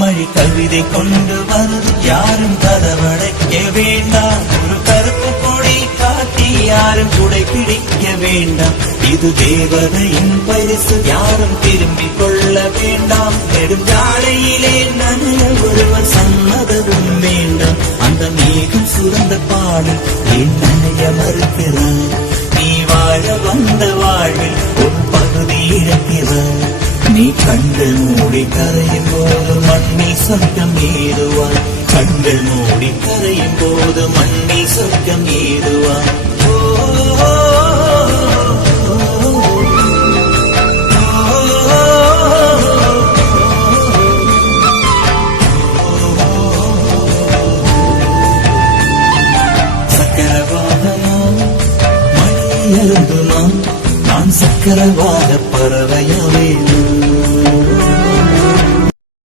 மழை கவிதை கொண்டு வருது யாரும் கதவடைக்க வேண்டாம். ஒரு கருப்பு கொடி காட்டி யாரும் குடை பிடிக்க வேண்டாம். இது தேவதையின் பரிசு யாரும் திரும்பிக் கொள்ள வேண்டாம். நெடுஞ்சாலையிலே நனைய ஒருவர் சம்மதமும் வேண்டாம். அந்த மேகம் சுரந்த பாடல் என் நனைய மறுக்கிறார். நீ வாழ வந்த வாழ்வில் ஒரு பகுதி இழக்கிறார். நீ கண்கள் மூடி கரையும் போது மண்ணில் சொர்க்கம் ஏறுவாய். கண்கள் மூடி கரையும் போது மண்ணில் சொர்க்கம் ஏறுவாய். சக்கரவாகமா மணி அருந்துமா நான் சக்கரவாக பறவையா வேணும்.